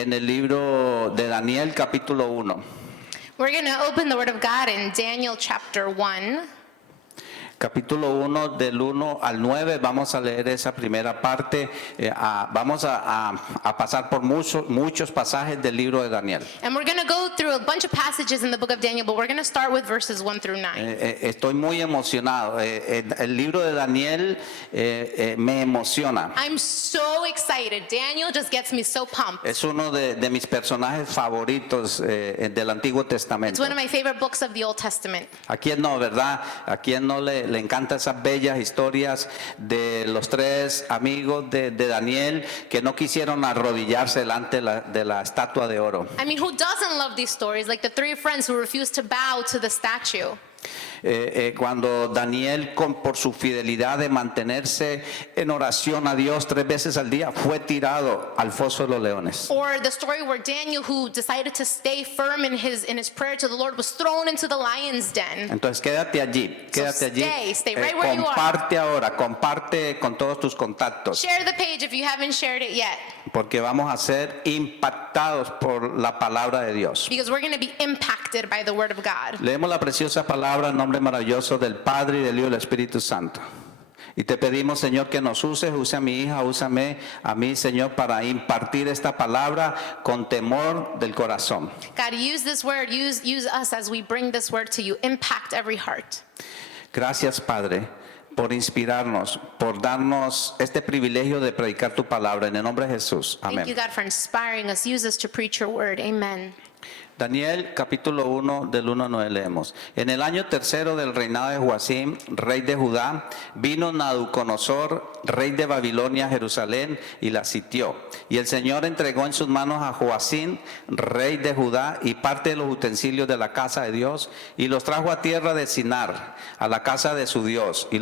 en el libro de Daniel capítulo 1. We're going to open the Word of God in Daniel chapter 1. Capítulo 1 del 1 al 9, vamos a leer esa primera parte, vamos a pasar por muchos pasajes del libro de Daniel. And we're going to go through a bunch of passages in the book of Daniel, but we're going to start with verses 1 through 9. Estoy muy emocionado, el libro de Daniel me emociona. I'm so excited. Daniel just gets me so pumped. Es uno de mis personajes favoritos del Antiguo It's Testamento. one of my favorite books of the Old Testament. ¿A quién no, verdad? ¿A quién no le encantan esas bellas historias de los tres amigos de Daniel que no quisieron arrodillarse delante de la estatua de oro? I mean, who doesn't love these stories? Like the three friends who refused to bow to the statue. Cuando Daniel, por su fidelidad de mantenerse en oración a Dios 3 veces al día, fue tirado al foso de los leones. Or the story where Daniel, who decided to stay firm in his prayer to the Lord, was thrown into the lion's den. Entonces quédate allí. Stay right where you are. Comparte ahora, comparte con todos tus contactos, Share the page if you haven't shared it yet, porque vamos a ser impactados por la palabra de Dios. because we're going to be impacted by the Word of God. Leemos la preciosa palabra en nombre maravilloso del Padre y del Hijo y del Espíritu Santo. Y te pedimos, Señor, que nos uses, use a mi hija, úsame a mí, Señor, para impartir esta palabra con temor del corazón. God, use this word, use us as we bring this word to you. Impact every heart. Gracias, Padre, por inspirarnos, por darnos este privilegio de predicar tu palabra. En el nombre de Jesús. Thank you, Amén. God, for inspiring us. Use us to preach your word. Amen. Daniel capítulo 1 del 1 al 9 leemos. En el año tercero del reinado de Joacim, rey de Judá, vino Nabucodonosor, rey de Babilonia, a Jerusalén y la sitió. Y el Señor entregó en sus manos a Joacim, rey de Judá, y parte de los utensilios de la casa de Dios, y los trajo a tierra de Sinar, a la casa de su Dios, y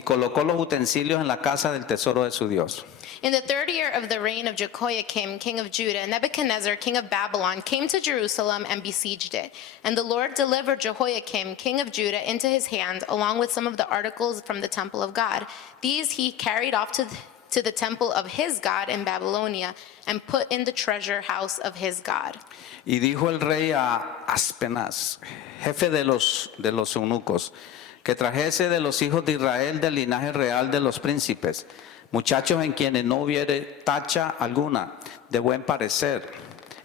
colocó los utensilios en la casa del tesoro de su Dios. In the third year of the reign of Jehoiakim, king of Judah, Nebuchadnezzar, king of Babylon, came to Jerusalem and besieged it. And the Lord delivered Jehoiakim, king of Judah, into his hand, along with some of the articles from the temple of God. These he carried off to the temple of his God in Babylonia and put in the treasure house of his God. Y dijo el rey a Aspenaz, jefe de los eunucos, que trajese de los hijos de Israel del linaje real de los príncipes, muchachos en quienes no hubiere tacha alguna, de buen parecer,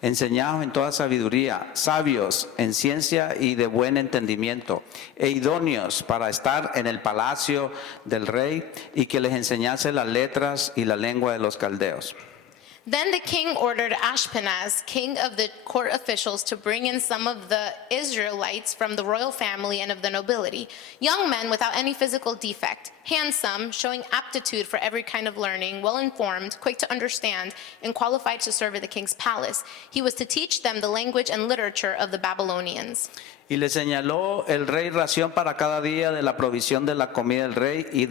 enseñados en toda sabiduría, sabios en ciencia y de buen entendimiento, e idóneos para estar en el palacio del rey, y que les enseñase las letras y la lengua de los caldeos. Then the king ordered Ashpenaz, king of the court officials, to bring in some of the Israelites from the royal family and of the nobility, young men without any physical defect, handsome, showing aptitude for every kind of learning, well-informed, quick to understand, and qualified to serve at the king's palace. He was to teach them the language and literature of the Babylonians. Y le señaló el rey ración para cada día de la provisión de la comida del rey y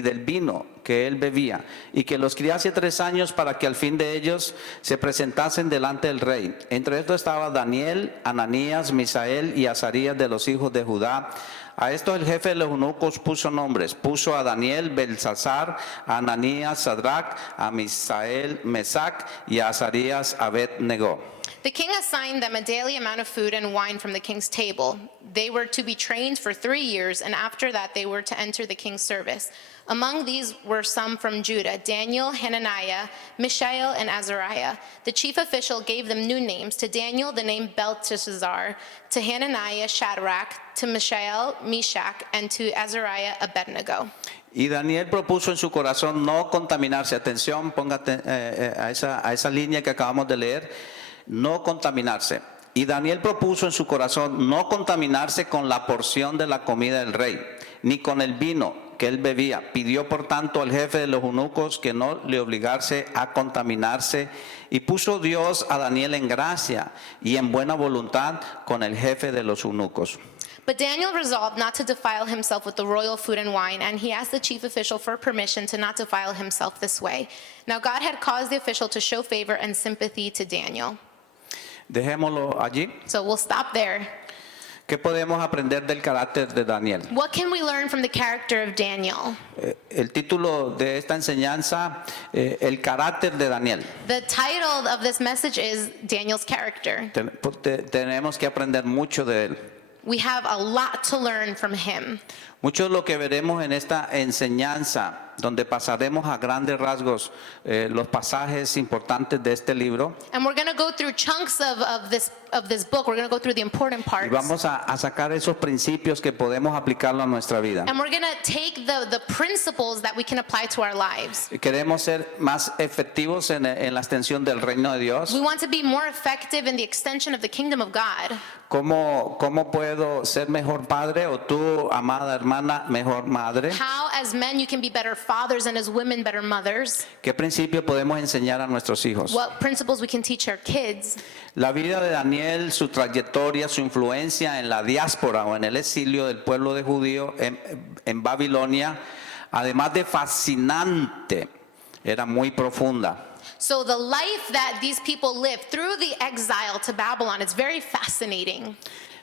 del vino que él bebía, y que los criase 3 años para que al fin de ellos se presentasen delante del rey. Entre estos estaba Daniel, Ananías, Misael y Azarías de los hijos de Judá. A estos el jefe de los eunucos puso nombres. Puso a Daniel, Belsasar, a Ananías, Sadrach, a Misael, Mesac, y a Azarías, Abed-Nego. The king assigned them a daily amount of food and wine from the king's table. They were to be trained for 3 years, and after that they were to enter the king's service. Among these were some from Judah: Daniel, Hananiah, Mishael, and Azariah. The chief official gave them new names. To Daniel, the name Belteshazzar; to Hananiah, Shadrach; to Mishael, Meshach; and to Azariah, Abednego. Y Daniel propuso en su corazón no contaminarse. Atención, póngate a esa línea que acabamos de leer. No contaminarse. Y Daniel propuso en su corazón no contaminarse con la porción de la comida del rey, ni con el vino que él bebía. Pidió por tanto al jefe de los eunucos que no le obligase a contaminarse, y puso Dios a Daniel en gracia y en buena voluntad con el jefe de los eunucos. But Daniel resolved not to defile himself with the royal food and wine, and he asked the chief official for permission to not defile himself this way. Now God had caused the official to show favor and sympathy to Daniel. Dejémoslo allí. So we'll stop there. ¿Qué podemos aprender del carácter de Daniel? What can we learn from the character of Daniel? El título de esta enseñanza, el carácter de Daniel. The title of this message is Daniel's character. Tenemos que aprender mucho de él. We have a lot to learn from him. Mucho de lo que veremos en esta enseñanza, donde pasaremos a grandes rasgos los pasajes importantes de este libro, And we're going to go through chunks of this book. We're going to go through the important y parts. vamos a sacar esos principios que podemos aplicarlo a nuestra vida. And we're going to take the principles that we can apply to our lives. Queremos ser más efectivos en la extensión del reino de Dios. We want to be more effective in the extension of the kingdom of God. ¿Cómo puedo ser mejor padre o tú, amada hermana, mejor madre? How, as men, you can be better fathers and as women, better mothers. ¿Qué principio podemos enseñar a nuestros hijos? What principles we can teach our kids. La vida de Daniel, su trayectoria, su influencia en la diáspora o en el exilio del pueblo de judío en Babilonia, además de fascinante, era muy profunda. So the life that these people lived through the exile to Babylon, it's very fascinating.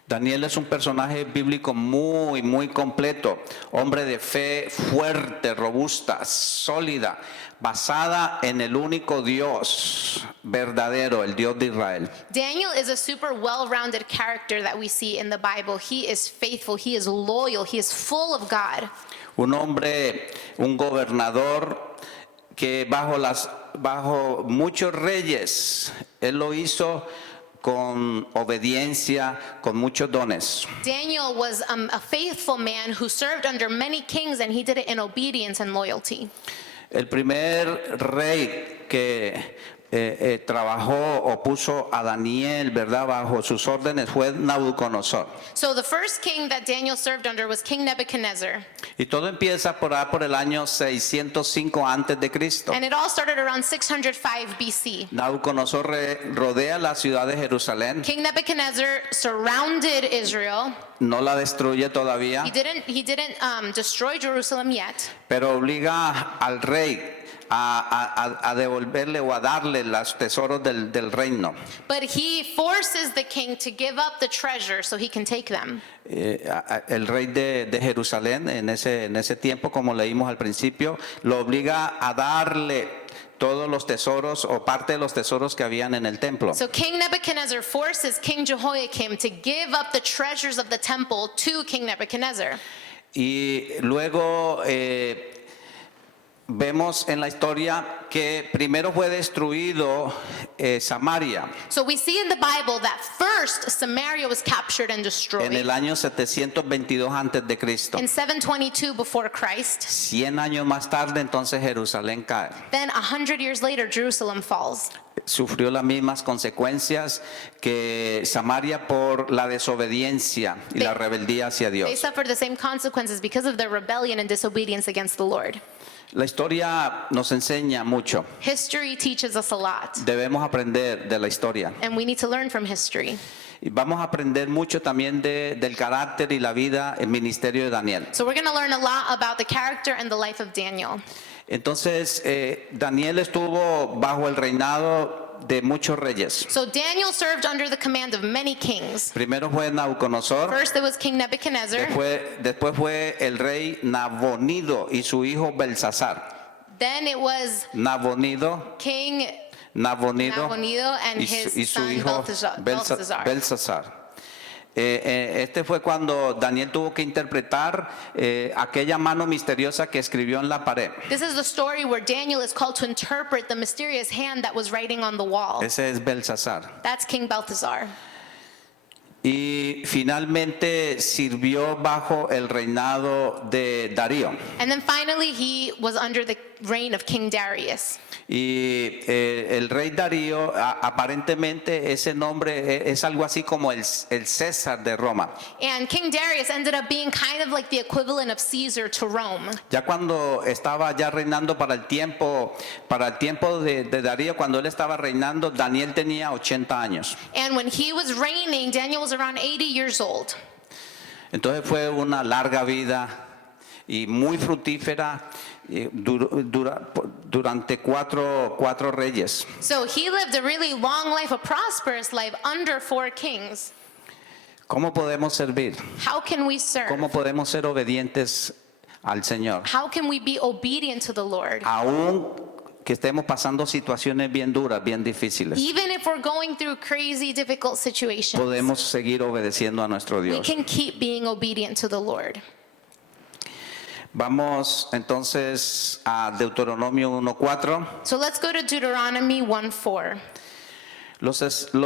Daniel es un personaje bíblico muy completo, hombre de fe fuerte, robusta, sólida, basada en el único Dios verdadero, el Dios de Israel. Daniel is a super well-rounded character that we see in the Bible. He is faithful, he is loyal, he is full of God. Un hombre, un gobernador que bajo muchos reyes, él lo hizo con obediencia, con muchos dones. Daniel was a faithful man who served under many kings, and he did it in obedience and loyalty. El primer rey que trabajó o puso a Daniel, ¿verdad?, bajo sus órdenes fue Nabucodonosor. So the first king that Daniel served under was King Nebuchadnezzar. Y todo empieza por el año 605 antes de Cristo. And it all started around 605 BC. Nabucodonosor rodea la ciudad de Jerusalén, King Nebuchadnezzar surrounded Israel. no la destruye todavía, He didn't destroy Jerusalem yet, pero obliga al rey a devolverle o a darle los tesoros del reino. but he forces the king to give up the treasure so he can take them. El rey de Jerusalén en ese tiempo, como leímos al principio, lo obliga a darle todos los tesoros o parte de los tesoros que habían en el templo. So King Nebuchadnezzar forces King Jehoiakim to give up the treasures of the temple to King Nebuchadnezzar. Y luego vemos en la historia que primero fue destruido Samaria So we see in the Bible that first Samaria was captured and destroyed. en el año 722 antes de Cristo. In 722 before Christ. 100 años más tarde, entonces Jerusalén cae. Then 100 years later, Jerusalem falls. Sufrió las mismas consecuencias que Samaria por la desobediencia y la rebeldía hacia They Dios. suffered the same consequences because of their rebellion and disobedience against the Lord. La historia nos enseña mucho. History teaches us a lot, Debemos aprender de la historia. and we need to learn from history. Y vamos a aprender mucho también del carácter y la vida, el ministerio de Daniel. So we're going to learn a lot about the character and the life of Daniel. Entonces, Daniel estuvo bajo el reinado de muchos reyes. So Daniel served under the command of many kings. Primero fue Nabucodonosor, First there was King Nebuchadnezzar. después fue el rey Nabonido y su hijo Belsasar. Then it was Nabonido King Nabonido Nabonido and y his su son hijo Belshazzar. Belsasar. Este fue cuando Daniel tuvo que interpretar aquella mano misteriosa que escribió en la pared. This is the story where Daniel is called to interpret the mysterious hand that was writing on the wall. Ese es Belsasar. That's King Balthazar. Y finalmente sirvió bajo el reinado de Darío. And then finally he was under the reign of King Darius. Y el rey Darío, aparentemente ese nombre es algo así como el César de Roma. And King Darius ended up being kind of like the equivalent of Caesar to Rome. Ya cuando estaba ya reinando para el tiempo de Darío, cuando él estaba reinando, Daniel tenía 80 años. And when he was reigning, Daniel was around 80 years old. Entonces fue una larga vida y muy fructífera durante cuatro reyes. So he lived a really long life, a prosperous life under 4 kings. ¿Cómo podemos servir? How can we serve? ¿Cómo podemos ser obedientes al Señor? How can we be obedient to the Lord? Aún que estemos pasando situaciones bien duras, bien difíciles, Even if we're going through crazy, difficult situations, podemos seguir obedeciendo a nuestro we Dios. can keep being obedient to the Lord. Vamos entonces a Deuteronomio 1:4. So let's go to Deuteronomy 1:4. Los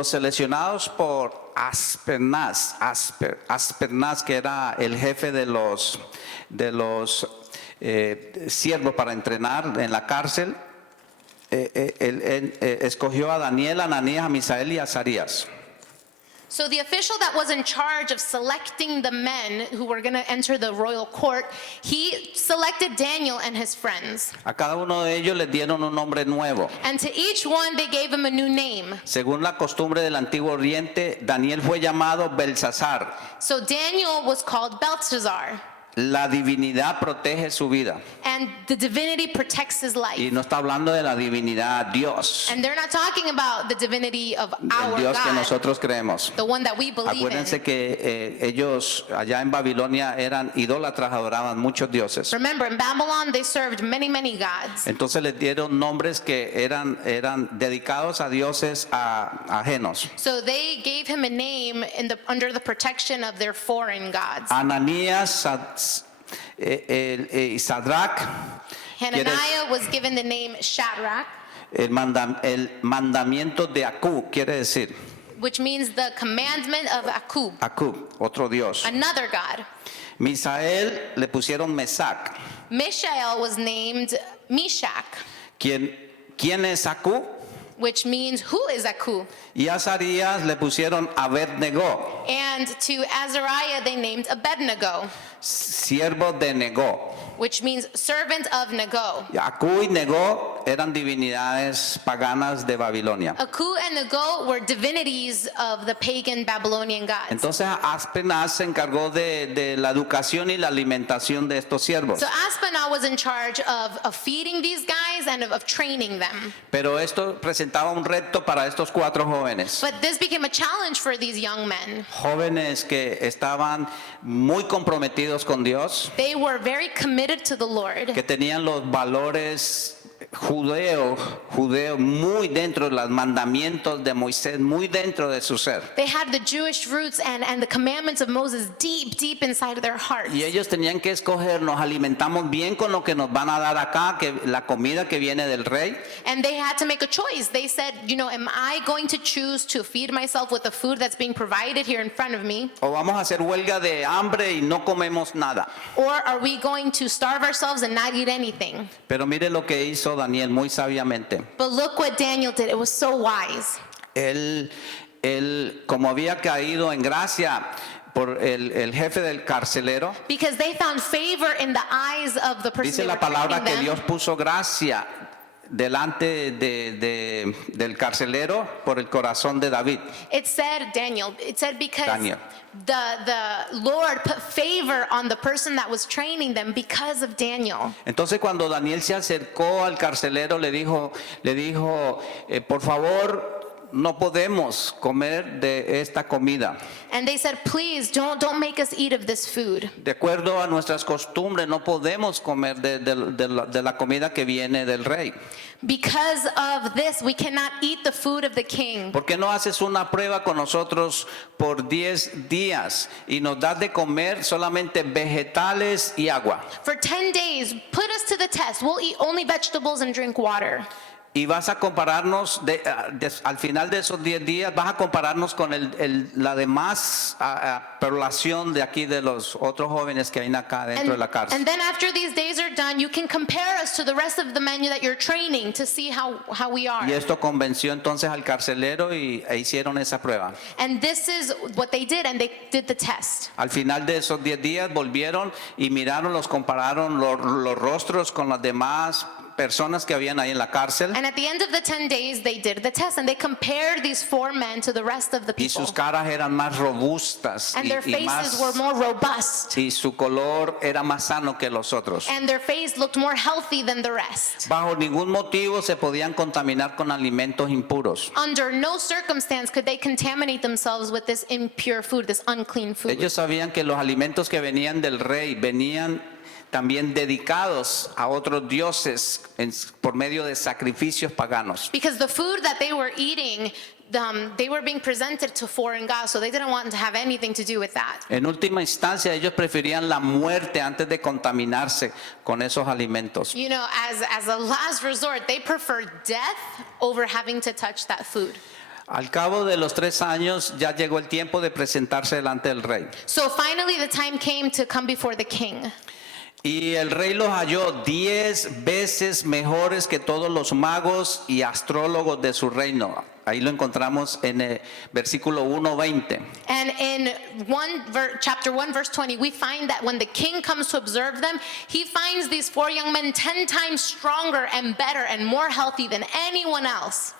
seleccionados por Aspenaz, que era el jefe de los siervos para entrenar en la cárcel, él escogió a Daniel, Ananías, a Misael y a Azarías. So the official that was in charge of selecting the men who were going to enter the royal court, he selected Daniel and his friends. A cada uno de ellos les dieron un nombre nuevo. And to each one, they gave him a new name. Según la costumbre del Antiguo Oriente, Daniel fue llamado Belsasar. So Daniel was called Belshazzar, La divinidad protege su vida. and the divinity protects his life. Y no está hablando de la divinidad Dios, And they're not talking about the divinity of el our Dios que God, nosotros creemos. the one that we believe Acuérdense in. que ellos allá en Babilonia eran idólatras, adoraban muchos dioses. Remember, in Babylon, they served many, many gods. Entonces les dieron nombres que eran dedicados a dioses ajenos. So they gave him a name under the protection of their foreign gods. Ananías, Sadrach, Hananiah was given the name Shadrach, el mandamiento de Acub, quiere decir, which means the commandment of Akub, otro dios. another god. Misael le pusieron Mesac. Mishael was named Meshach, ¿Quién es Acub? which means who is Akub? Y a Azarías le pusieron Abednego, And to Azariah they named Abednego, siervo de Nego. which means servant of Nego. Acú y Nego eran divinidades paganas de Babilonia. Aku and Nego were divinities of the pagan Babylonian gods. Entonces Aspenaz se encargó de la educación y la alimentación de estos siervos. So Aspenaz was in charge of feeding these guys and of training them. Pero esto presentaba un reto para estos 4 jóvenes. But this became a challenge for these young men. Jóvenes que estaban muy comprometidos con Dios, They were very committed to the Lord. que tenían los valores judeo muy dentro de los mandamientos de Moisés, muy dentro de su ser. They had the Jewish roots and the commandments of Moses deep, deep inside of their hearts. Y ellos tenían que escoger, nos alimentamos bien con lo que nos van a dar acá, que la comida que viene del rey, And they had to make a choice. They said, am I going to choose to feed myself with the food that's being provided here in front of me? o vamos a hacer huelga de hambre y no comemos nada. Or are we going to starve ourselves and not eat anything? Pero mire lo que hizo Daniel muy sabiamente. But look what Daniel did. It was so wise. Él, como había caído en gracia por el jefe del carcelero, Because they found favor in the eyes of the person dice they were la palabra training que them. Dios puso gracia delante del carcelero por el corazón de David. It said because Daniel. the Lord put favor on the person that was training them because of Daniel. Entonces cuando Daniel se acercó al carcelero le dijo, por favor, no podemos comer de esta comida. And they said, please don't make us eat of this food. De acuerdo a nuestras costumbres, no podemos comer de la comida que viene del rey. Because of this, we cannot eat the food of the king. ¿Por qué no haces una prueba con nosotros por 10 días y nos das de comer solamente vegetales y agua? For 10 days, put us to the test. We'll eat only vegetables and drink water. Y vas a compararnos, al final de esos 10 días, vas a compararnos con la demás población de aquí, de los otros jóvenes que hay acá dentro de la cárcel. And then after these days are done, you can compare us to the rest of the men that you're training to see how we are. Y esto convenció entonces al carcelero e hicieron esa prueba. And this is what they did, and they did the test. Al final de esos 10 días volvieron y miraron, los compararon los rostros con las demás personas que habían ahí en la cárcel And at the end of the 10 days, they did the test and they compared these 4 men to the rest of the y people. sus caras eran más robustas And their faces were more robust. y su color era más sano que los otros. And their face looked more healthy than the rest. Bajo ningún motivo se podían contaminar con alimentos impuros. Under no circumstance could they contaminate themselves with this impure food, this unclean food. Ellos sabían que los alimentos que venían del rey venían también dedicados a otros dioses por medio de sacrificios paganos. Because the food that they were eating, they were being presented to foreign gods, so they didn't want to have anything to do with that. En última instancia, ellos preferían la muerte antes de contaminarse con esos alimentos. You know, as a last resort, they preferred death over having to touch that food. Al cabo de los 3 años ya llegó el tiempo de presentarse delante del rey. So finally the time came to come before the king. Y el rey los halló 10 veces mejores que todos los magos y astrólogos de su reino. Ahí lo encontramos en el versículo 1:20. And in chapter 1, verse 20, we find that when the king comes to observe them, he finds these 4 young men 10 times stronger and better and more healthy than anyone else.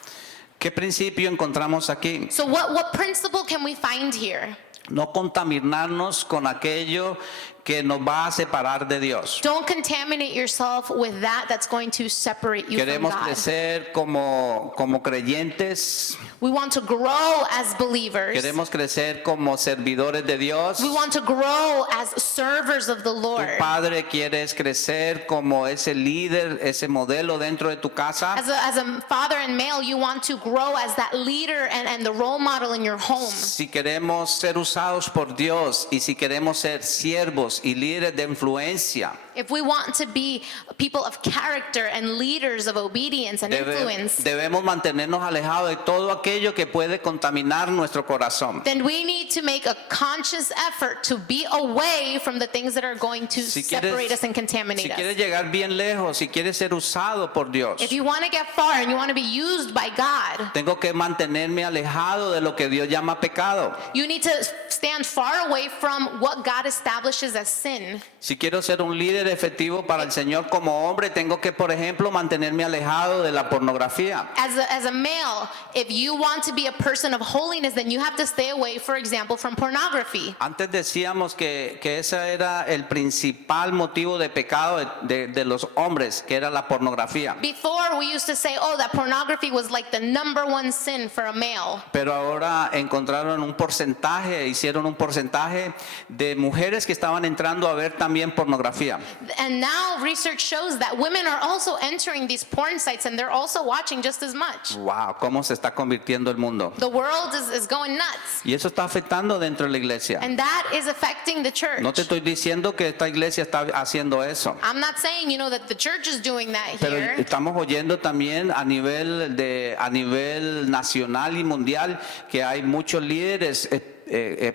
¿Qué principio encontramos aquí? So what principle can we find here? No contaminarnos con aquello que nos va a separar de Dios. Don't contaminate yourself with that's going to separate you from Queremos God. crecer como creyentes, We want to grow as believers. queremos crecer como servidores de Dios. We want to grow as servers of the Tu Lord. padre quieres crecer como ese líder, ese modelo dentro de tu casa. As a father and male, you want to grow as that leader and the role model in your home. Si queremos ser usados por Dios y si queremos ser siervos y líderes de influencia, If we want to be people of character and leaders of obedience and influence, debemos mantenernos alejados de todo aquello que puede contaminar nuestro corazón. then we need to make a conscious effort to be away from the things that are going to Si separate us and contaminate si us. quieres llegar bien lejos, si quieres ser usado por Dios, If you want to get far and you want to be used by God, tengo que mantenerme alejado de lo que Dios llama pecado. you need to stand far away from what God establishes as sin. Si quiero ser un líder efectivo para el Señor como hombre, tengo que, por ejemplo, mantenerme alejado de la pornografía. As a male, if you want to be a person of holiness, then you have to stay away, for example, from pornography. Antes decíamos que ese era el principal motivo de pecado de los hombres, que era la pornografía. Before, we used to say, oh, that pornography was like the number 1 sin for a male. Pero ahora encontraron hicieron un porcentaje de mujeres que estaban entrando a ver también pornografía. And now research shows that women are also entering these porn sites and they're also watching just as much. Wow, cómo se está convirtiendo el mundo. The world is going nuts. Y eso está afectando dentro de la iglesia. And that is affecting the church. No te estoy diciendo que esta iglesia está haciendo eso. I'm not saying, that the church is doing that Pero here. estamos oyendo también a nivel nacional y mundial que hay muchos líderes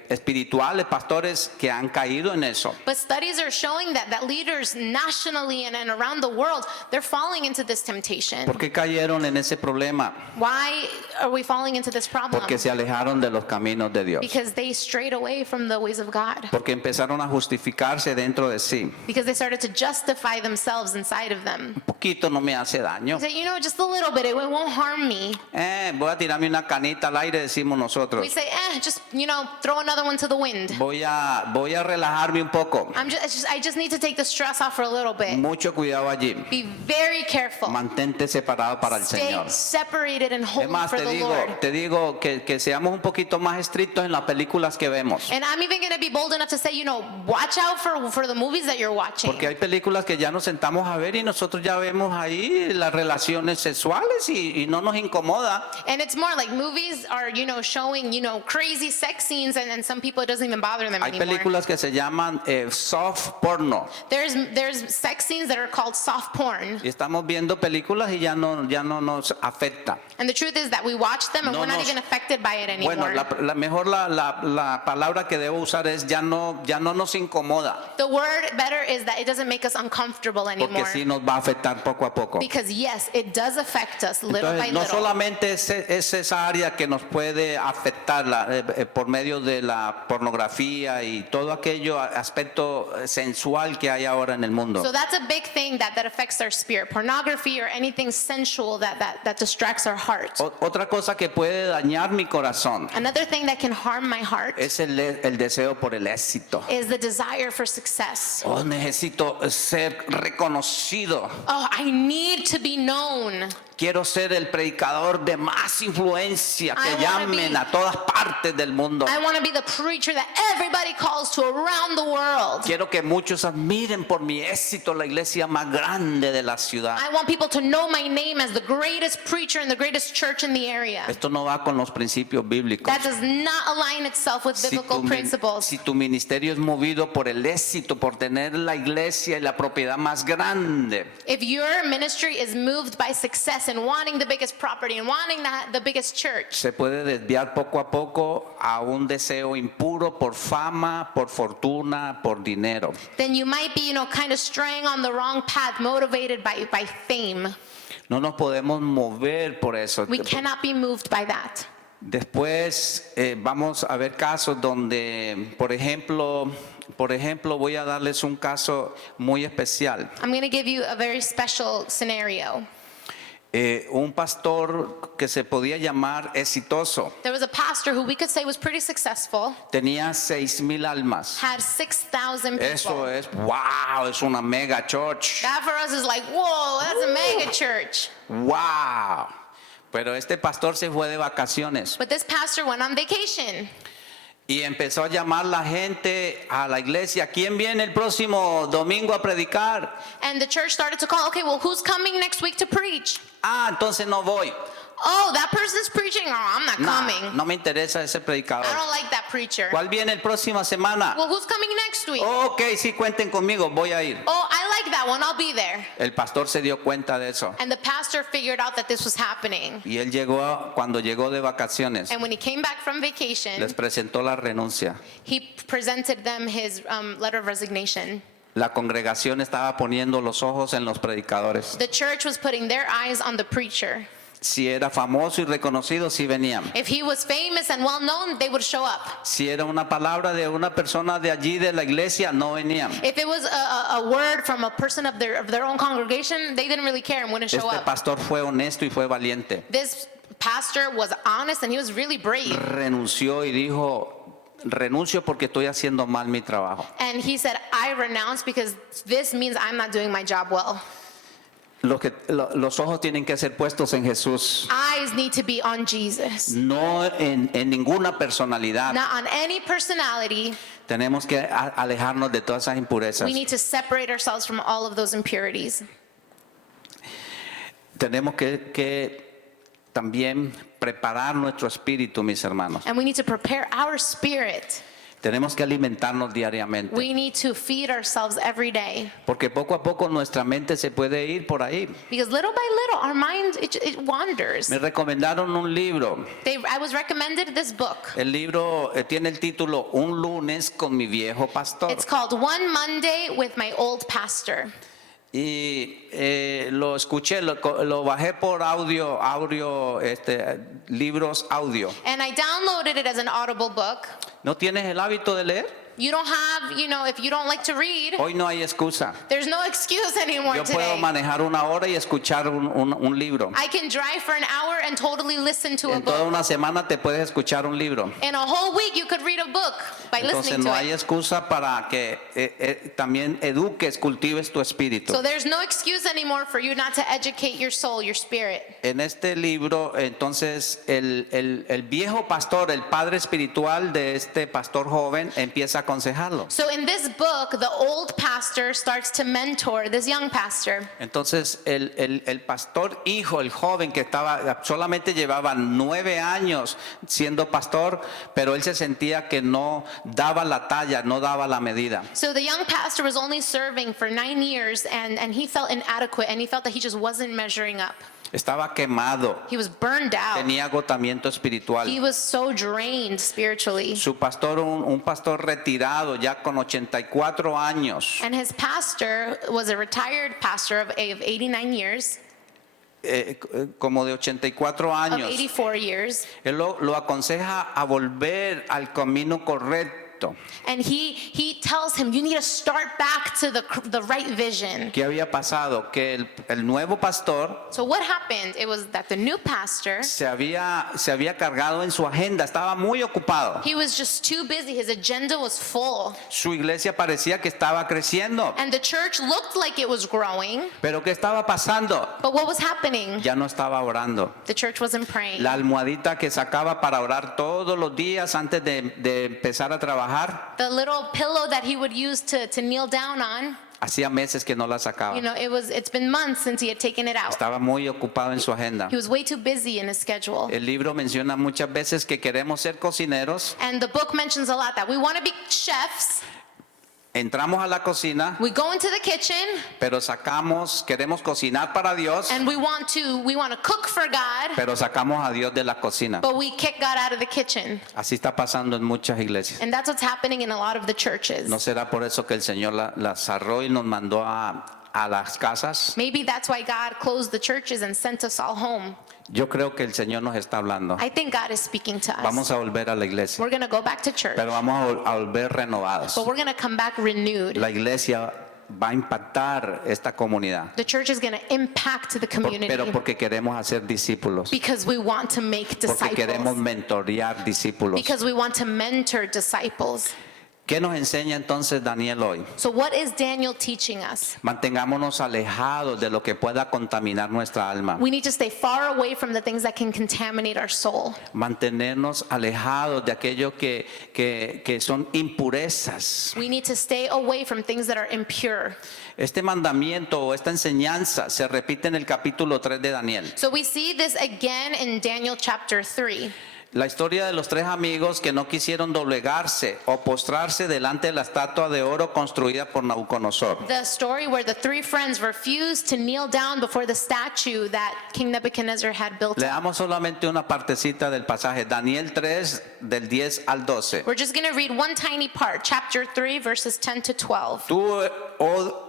espirituales, pastores que han caído en eso. But studies are showing that leaders nationally and around the world, they're falling into this temptation. ¿Por qué cayeron en ese problema? Why are we falling into this problem? Porque se alejaron de los caminos de Dios. Because they strayed away from the ways of God. Porque empezaron a justificarse dentro de sí. Because they started to justify themselves inside of them. Un poquito no me hace daño. They say, just a little bit, it won't harm me. Voy a tirarme una canita al aire, decimos nosotros. We say, just, throw another one to the wind. Voy a relajarme un poco. I just need to take the stress off for a little bit. Mucho cuidado allí. Be very careful. Mantente separado para el Stay Señor. separated and Es holy más, for the Lord. te digo que seamos un poquito más estrictos en las películas que vemos. And I'm even going to be bold enough to say, watch out for the movies that you're watching. Porque hay películas que ya nos sentamos a ver y nosotros ya vemos ahí las relaciones sexuales y no nos incomoda. And it's more like movies are, showing, crazy sex scenes and some people it doesn't even bother them Hay anymore. películas que se llaman soft porno. There's sex scenes that are called soft porn. Y estamos viendo películas y ya no nos afecta. And the truth is that we watch them and No we're not nos- even affected by it anymore. Bueno, la palabra que debo usar es ya no nos incomoda, The word better is that it doesn't make us uncomfortable porque anymore. sí nos va a afectar poco a poco. Because yes, it does affect us little by Entonces, no little. solamente es esa área que nos puede afectar por medio medio de la pornografía y todo aquello aspecto sensual que hay ahora en el mundo. So that's a big thing that affects our spirit. Pornography or anything sensual that distracts our heart. Otra cosa que puede dañar mi corazón Another thing that can harm my heart es el deseo por el éxito. is the desire for success. Oh, necesito ser reconocido. Oh, I need to be known. Quiero ser el predicador de más influencia, que I wanna llamen be- a todas partes del mundo. I want to be the preacher that everybody calls to around the world. Quiero que muchos admiren por mi éxito la iglesia más grande de la ciudad. I want people to know my name as the greatest preacher in the greatest church in the area. Esto no va con los principios bíblicos. That does not align itself with biblical principles. Si tu ministerio es movido por el éxito, por tener la iglesia y la propiedad más grande, If your ministry is moved by success and wanting the biggest property and wanting the biggest church, se puede desviar poco a poco a un deseo impuro por fama, por fortuna, por dinero. then you might be, kind of straying on the wrong path, motivated by fame. No nos podemos mover por eso. We cannot be moved by that. Después vamos a ver casos donde, por ejemplo, voy a darles un caso muy especial. I'm going to give you a very special scenario. Un pastor que se podía llamar exitoso, There was a pastor who we could say was pretty successful, tenía 6,000 almas. had 6,000 Eso people. es, wow, es una mega church. That for us is like, whoa, that's a mega church. Wow. Pero este pastor se fue de vacaciones But this pastor went on vacation. y empezó a llamar la gente a la iglesia. ¿Quién viene el próximo domingo a predicar? And the church started to call, okay, well, who's coming next week to preach? Ah, entonces no voy. Oh, that person's preaching? Oh, I'm not coming. No me interesa ese predicador. I don't like that preacher. ¿Cuál viene el próxima semana? Well, who's coming next week? Ok, sí, cuenten conmigo, voy a ir. Oh, I like that one. I'll be there. El pastor se dio cuenta de eso. And the pastor figured out that this was happening. Y él cuando llegó de vacaciones, And when he came back from vacation, les presentó la renuncia. he presented them his letter of resignation. La congregación estaba poniendo los ojos en los predicadores. The church was putting their eyes on the preacher. Si era famoso y reconocido, sí venían. If he was famous and well known, they would show up. Si era una palabra de una persona de allí de la iglesia, no venían. If it was a word from a person of their own congregation, they didn't really care and wouldn't show Este up. pastor fue honesto y fue valiente. This pastor was honest and he was really brave. Renunció y dijo, renuncio porque estoy haciendo mal mi trabajo. And he said, I renounce because this means I'm not doing my job well. Los ojos tienen que ser puestos en Jesús, Eyes need to be on Jesus, no en ninguna personalidad. not on any personality. Tenemos que alejarnos de todas esas impurezas. We need to separate ourselves from all of those impurities. Tenemos que también preparar nuestro espíritu, mis hermanos. And we need to prepare our spirit. Tenemos que alimentarnos diariamente, We need to feed ourselves every day. porque poco a poco nuestra mente se puede ir por ahí. Because little by little, our mind, it wanders. Me recomendaron un libro. I was recommended this book. El libro tiene el título Un lunes con mi viejo pastor. It's called One Monday with My Old Pastor. Y lo escuché, lo bajé por audio, libros audio. And I downloaded it as an Audible book. ¿No tienes el hábito de leer? You don't have, if you don't like to read, Hoy no hay excusa. there's no excuse anymore Yo puedo today. manejar una hora y escuchar un libro. I can drive for an hour and totally listen to a En toda book. una semana te puedes escuchar un libro. In a whole week, you could read a book by Entonces listening no to hay it. excusa para que también eduques, cultives tu espíritu. So there's no excuse anymore for you not to educate your soul, your spirit. En este libro, entonces, el viejo pastor, el padre espiritual de este pastor joven, empieza a aconsejarlo. So in this book, the old pastor starts to mentor this young pastor. Entonces, el pastor hijo, el joven que solamente llevaba 9 años siendo pastor, pero él se sentía que no daba la talla, no daba la medida. So the young pastor was only serving for 9 years and he felt inadequate and he felt that he just wasn't measuring up. Estaba quemado, He was burned out. tenía agotamiento espiritual. He was so drained spiritually. Su pastor, un pastor retirado ya con 84 años, And his pastor was a retired pastor of 89 years. como de 84 of años. 84 years. Él lo aconseja a volver al camino correcto. And he tells him, you need to start back to the right vision. ¿Qué había pasado? Que el nuevo pastor So what happened? It was that the new pastor, se había cargado en su agenda, estaba muy ocupado. he was just too busy. His agenda was full. Su iglesia parecía que estaba creciendo. And the church looked like it was growing. Pero ¿qué estaba pasando? But what was happening? Ya no estaba orando. The church wasn't praying. La almohadita que sacaba para orar todos los días antes de empezar a trabajar, The little pillow that he would use to kneel down on, hacía meses que no la sacaba. it's been months since he had taken it out. Estaba muy ocupado en su agenda. He was way too busy in his schedule. El libro menciona muchas veces que queremos ser cocineros. And the book mentions a lot that we want to be chefs. Entramos a la cocina, We go into the kitchen pero queremos cocinar para Dios, and we want to cook for God, pero sacamos a Dios de la cocina. but we kick God out of the kitchen. Así está pasando en muchas iglesias. And that's what's happening in a lot of the churches. ¿No será por eso que el Señor la cerró y nos mandó a las casas? Maybe that's why God closed the churches and sent us all home. Yo creo que el Señor nos está hablando. I think God is speaking to us. Vamos a volver a la iglesia, We're going to go back to church, pero vamos a volver renovados. but we're going to come back renewed. La iglesia va a impactar esta comunidad, The church is going to impact the community pero porque queremos hacer discípulos, because we want to make porque queremos disciples, mentorear discípulos. because we want to mentor disciples. ¿Qué nos enseña entonces Daniel hoy? So what is Daniel teaching us? Mantengámonos alejados de lo que pueda contaminar nuestra alma. We need to stay far away from the things that can contaminate our soul. Mantenernos alejados de aquello que son impurezas. We need to stay away from things that are impure. Este mandamiento o esta enseñanza se repite en el capítulo 3 de Daniel. So we see this again in Daniel chapter 3. La historia de los tres amigos que no quisieron doblegarse o postrarse delante de la estatua de oro construida por Nabucodonosor. The story where the three friends refused to kneel down before the statue that King Nebuchadnezzar had built. Leamos solamente una partecita del pasaje, Daniel 3 del 10 al 12. We're just going to read one tiny part, chapter 3, verses 10 to 12. Tú, oh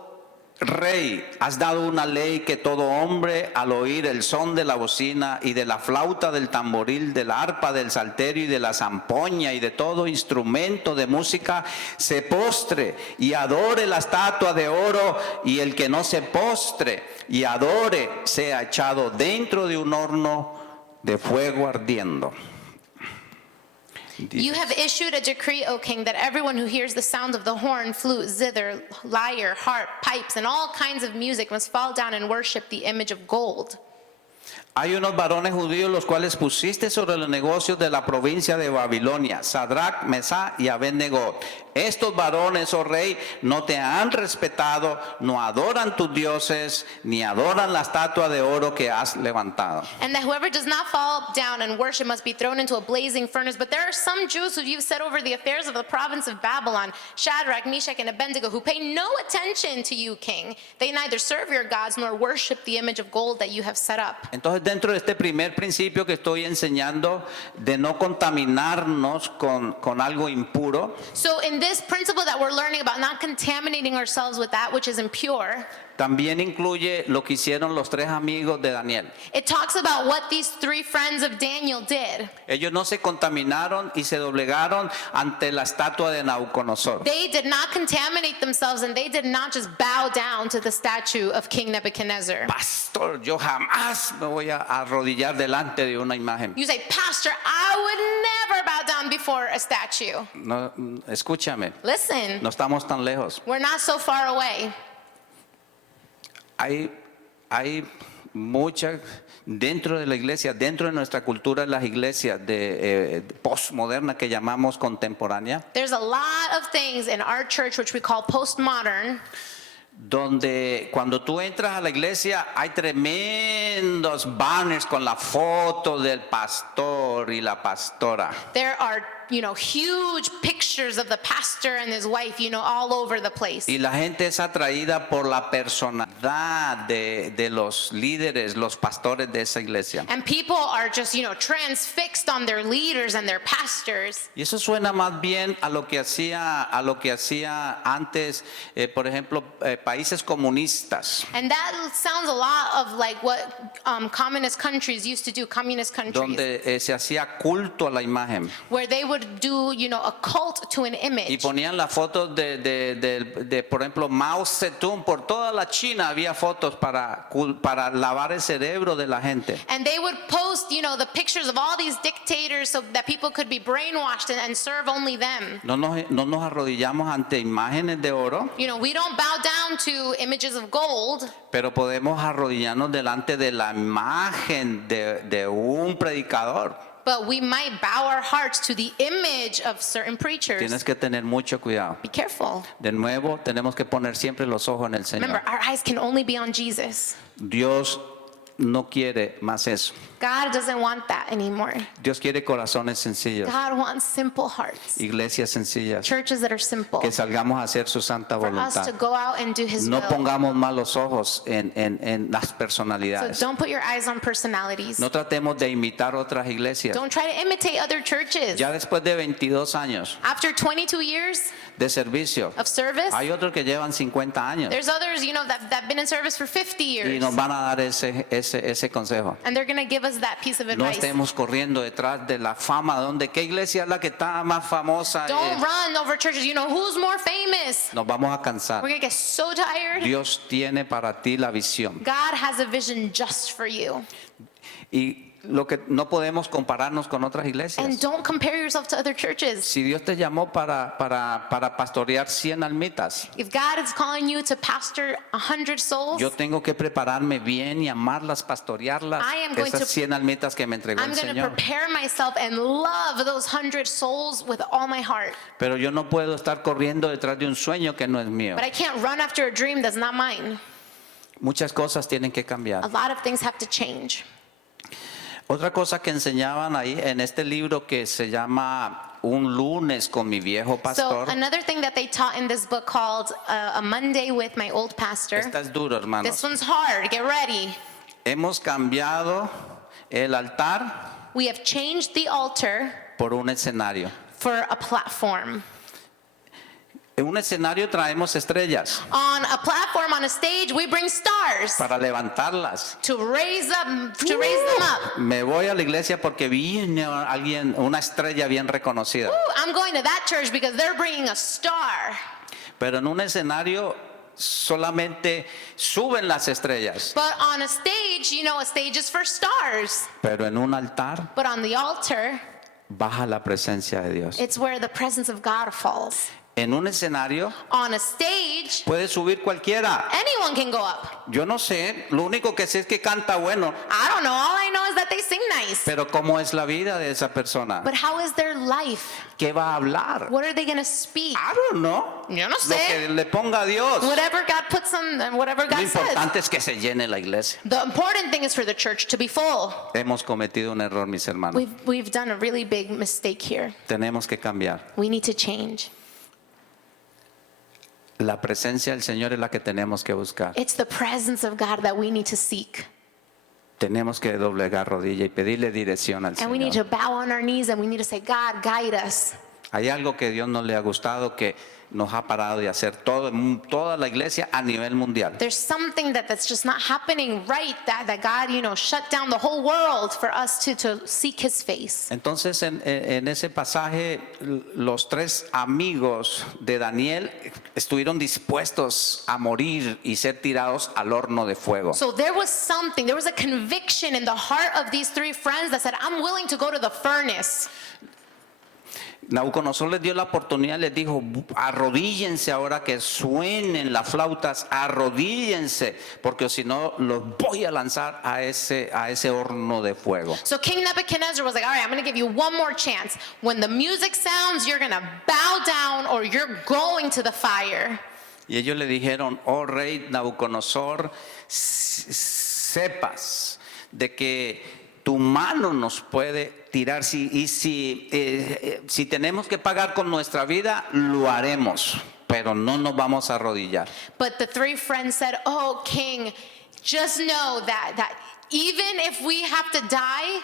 Rey, has dado una ley que todo hombre al oír el son de la bocina y de la flauta del tamboril, del arpa, del salterio y de la zampoña y de todo instrumento de música se postre y adore la estatua de oro, y el que no se postre y adore sea echado dentro de un horno de fuego ardiendo. You have issued a decree, O king, that everyone who hears the sound of the horn, flute, zither, lyre, harp, pipes, and all kinds of music must fall down and worship the image of gold. Hay unos varones judíos los cuales pusiste sobre los negocios de la provincia de Babilonia, Sadrach, Mesach y Abednego. Estos varones, oh rey, no te han respetado, no adoran tus dioses, ni adoran la estatua de oro que has levantado. And that whoever does not fall down and worship must be thrown into a blazing furnace. But there are some Jews who you've set over the affairs of the province of Babylon, Shadrach, Meshach, and Abednego, who pay no attention to you, king. They neither serve your gods nor worship the image of gold that you have set up. Entonces, dentro de este primer principio que estoy enseñando de no contaminarnos con algo impuro, So in this principle that we're learning about not contaminating ourselves with that which is impure, también incluye lo que hicieron los tres amigos de Daniel. it talks about what these three friends of Daniel did. Ellos no se contaminaron y se doblegaron ante la estatua de Nabucodonosor. They did not contaminate themselves, and they did not just bow down to the statue of King Nebuchadnezzar. Pastor, yo jamás me voy a arrodillar delante de una imagen. You say, Pastor, I would never bow down before a statue. No, escúchame, Listen, no estamos tan lejos. we're not so far away. Hay mucha dentro de la iglesia, dentro de nuestra cultura, en las iglesias de postmoderna que llamamos contemporánea, There's a lot of things in our church which we call postmodern, donde cuando tú entras a la iglesia hay tremendos banners con la foto del pastor y la pastora. There are, huge pictures of the pastor and his wife, all over the place. Y la gente es atraída por la personalidad de los líderes, los pastores de esa iglesia. And people are just, transfixed on their leaders and their pastors. Y eso suena más bien a lo que hacía antes, por ejemplo, países comunistas, And that sounds a lot of like what communist countries used to do, communist countries, donde se hacía culto a la imagen. where they would do, a cult to an Y image. ponían las fotos por ejemplo, Mao Zedong. Por toda la China había fotos para lavar el cerebro de la gente. And they would post, the pictures of all these dictators so that people could be brainwashed and serve only them. No nos arrodillamos ante imágenes de oro, We don't bow down to images of gold, pero podemos arrodillarnos delante de la imagen de un predicador. but we might bow our hearts to the image of certain preachers. Tienes que tener mucho cuidado. Be careful. De nuevo, tenemos que poner siempre los ojos en el Remember, Señor. our eyes can only be on Jesus. Dios no quiere más eso. God doesn't want that anymore. Dios quiere corazones sencillos, God wants simple hearts, iglesias sencillas, churches that are simple, que salgamos a hacer su santa for us to voluntad. go out and do His No will. pongamos más los ojos en las So personalidades. don't put your eyes on personalities. No tratemos de imitar otras iglesias. Don't try to imitate other churches. Ya después de 22 años After 22 years de servicio, of service, hay otros que llevan 50 años there's others, that've been in service for 50 y years. nos van a dar ese consejo. And they're going to give us that piece of No advice. estemos corriendo detrás de la fama, donde qué iglesia es la que está más famosa. Don't run over churches. Who's more famous? Nos vamos a cansar. We're going to get so tired. Dios tiene para ti la visión. God has a vision just for you. Y lo que no podemos compararnos con otras And iglesias. don't compare yourself to other churches. Si Dios te llamó para pastorear 100 almitas, If God is calling you to pastor 100 souls, yo tengo que prepararme bien y amarlas, pastorearlas, I am going esas to- 100 almitas que me entregó I'm el going to Señor. prepare myself and love those 100 souls with all my heart. Pero yo no puedo estar corriendo detrás de un sueño que no es mío. But I can't run after a dream that's not mine. Muchas cosas tienen que A cambiar. lot of things have to change. Otra cosa que enseñaban ahí en este libro que se llama Un lunes con mi viejo So pastor. another thing that they taught in this book called A Monday with My Old Pastor. Esta es duro, This hermanos. one's hard. Get ready. Hemos cambiado el altar We have changed the altar por un escenario. for a platform. En un escenario traemos estrellas On a platform, on a stage, we bring stars para levantarlas. to raise them up. Me voy a la iglesia porque viene alguien, una estrella bien reconocida. Ooh, I'm going to that church because they're bringing a star. Pero en un escenario solamente suben las estrellas. But on a stage, a stage is for stars. Pero en un altar But on the altar, baja la presencia de Dios. it's where the presence of God falls. En un escenario On a stage, puede subir cualquiera. anyone can go up. Yo no sé, lo único que sé es que canta bueno, I don't know. All I know is that they sing nice. pero ¿cómo es la vida de esa persona? But how is their life? ¿Qué va a hablar? What are they going to speak? I don't know. Yo no Lo sé. que le ponga Dios. Whatever God puts on them, whatever Lo God says. importante es que se llene la iglesia. The important thing is for the church to be full. Hemos cometido un error, mis hermanos. We've done a really big mistake here. Tenemos que cambiar. We need to change. La presencia del Señor es la que tenemos que buscar. It's the presence of God that we need to seek. Tenemos que doblegar rodilla y pedirle dirección al And we need to Señor. bow on our knees and we need to say, God, guide us. Hay algo que Dios no le ha gustado, que nos ha parado de hacer toda la iglesia a nivel mundial. There's something that's just not happening right, that God, shut down the whole world for us to seek His face. Entonces en ese pasaje los tres amigos de Daniel estuvieron dispuestos a morir y ser tirados al horno de fuego. So there was a conviction in the heart of these three friends that said, I'm willing to go to the furnace. Nabucodonosor les dio la oportunidad, les dijo, arrodíllense ahora que suenen las flautas, arrodíllense, porque si no los voy a lanzar a ese horno de fuego. So King Nebuchadnezzar was like, all right, I'm going to give you one more chance. When the music sounds, you're going to bow down or you're going to the fire. Y ellos le dijeron, oh rey Nabucodonosor, sepas de que tu mano nos puede tirar, si tenemos que pagar con nuestra vida, lo haremos, pero no nos vamos a arrodillar. But the three friends said, oh, King, just know that even if we have to die,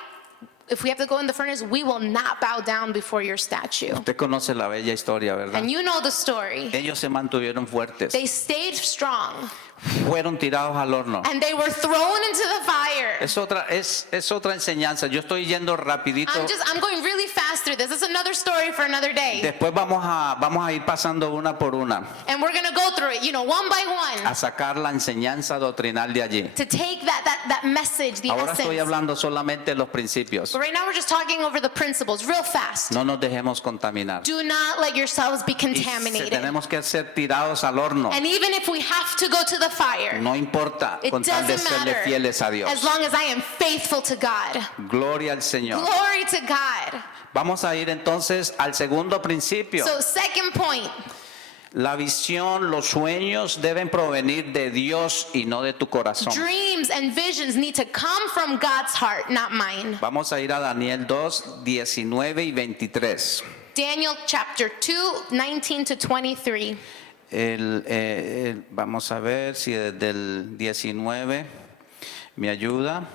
if we have to go in the furnace, we will not bow down before your statue. Usted conoce la bella historia, ¿verdad? And you know the story. Ellos se mantuvieron fuertes, They stayed strong fueron tirados al horno. and they were thrown into the fire. Es otra enseñanza. Yo estoy yendo rapidito. I'm going really fast through this. This is another story for another day. Después vamos a ir pasando una por una And we're going to go through it, one by one, a sacar la enseñanza doctrinal de allí. to take that message, the Ahora estoy essence. hablando solamente de los principios. But right now we're just talking over the principles real fast. No nos dejemos contaminar. Do not let yourselves be Y contaminated. tenemos que ser tirados al horno. And even if we have to go to the fire, No importa, it con tal de doesn't serle matter fieles a as Dios. long as I am faithful to God. Gloria al Señor. Glory to God. Vamos a ir entonces al segundo principio. So second point, La visión, los sueños deben provenir de Dios y no de tu corazón. dreams and visions need to come from God's heart, not mine. Vamos a ir a Daniel 2, 19 y 23. Daniel chapter 2, 19 to 23. Vamos a ver si desde el 19 me ayuda.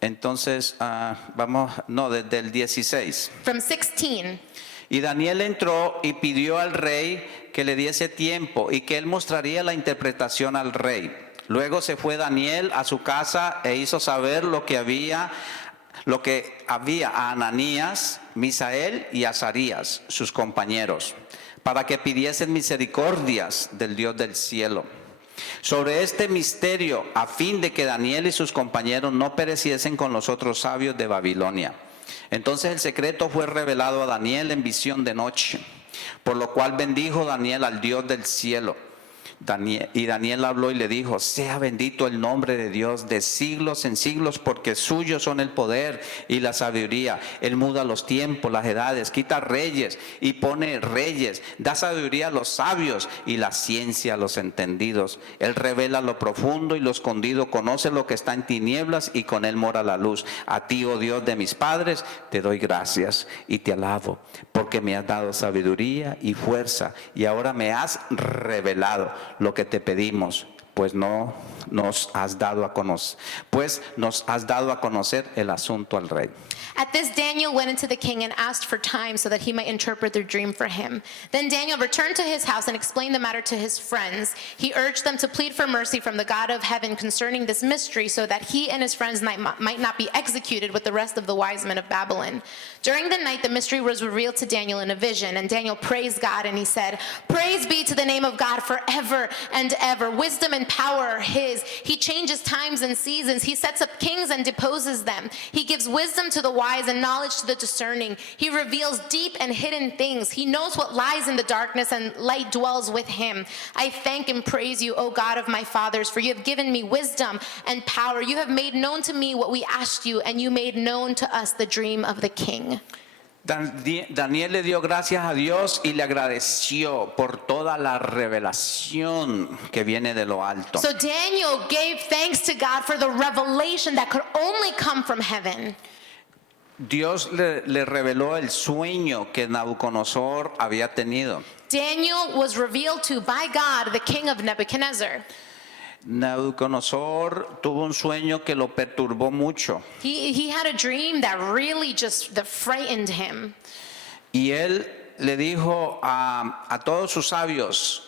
Entonces, desde el 16. From 16. Y Daniel entró y pidió al rey que le diese tiempo y que él mostraría la interpretación al rey. Luego se fue Daniel a su casa e hizo saber lo que había a Ananías, Misael y Azarías, sus compañeros, para que pidiesen misericordias del Dios del cielo sobre este misterio, a fin de que Daniel y sus compañeros no pereciesen con los otros sabios de Babilonia. Entonces el secreto fue revelado a Daniel en visión de noche, por lo cual bendijo Daniel al Dios del cielo. Y Daniel habló y le dijo: sea bendito el nombre de Dios de siglos en siglos, porque suyos son el poder y la sabiduría. Él muda los tiempos, las edades, quita reyes y pone reyes, da sabiduría a los sabios y la ciencia a los entendidos. Él revela lo profundo y lo escondido, conoce lo que está en tinieblas y con él mora la luz. A ti, oh Dios de mis padres, te doy gracias y te alabo, porque me has dado sabiduría y fuerza, y ahora me has revelado lo que te pedimos, pues nos has dado a conocer el asunto al rey. At this, Daniel went into the king and asked for time so that he might interpret their dream for him. Then Daniel returned to his house and explained the matter to his friends. He urged them to plead for mercy from the God of heaven concerning this mystery, so that he and his friends might not be executed with the rest of the wise men of Babylon. During the night, the mystery was revealed to Daniel in a vision, and Daniel praised God, and he said, "Praise be to the name of God forever and ever. Wisdom and power are his. He changes times and seasons. He sets up kings and deposes them. He gives wisdom to the wise and knowledge to the discerning. He reveals deep and hidden things. He knows what lies in the darkness, and light dwells with him. I thank and praise you, O God of my fathers, for you have given me wisdom and power. You have made known to me what we asked you, and you made known to us the dream of the king." Daniel le dio gracias a Dios y le agradeció por toda la revelación que viene de lo alto. So Daniel gave thanks to God for the revelation that could only come from heaven. Dios le reveló el sueño que Nabucodonosor había tenido. Daniel was revealed to by God, the king of Nebuchadnezzar. Nabucodonosor tuvo un sueño que lo perturbó mucho. He had a dream that really that frightened him. Y él le dijo a todos sus sabios: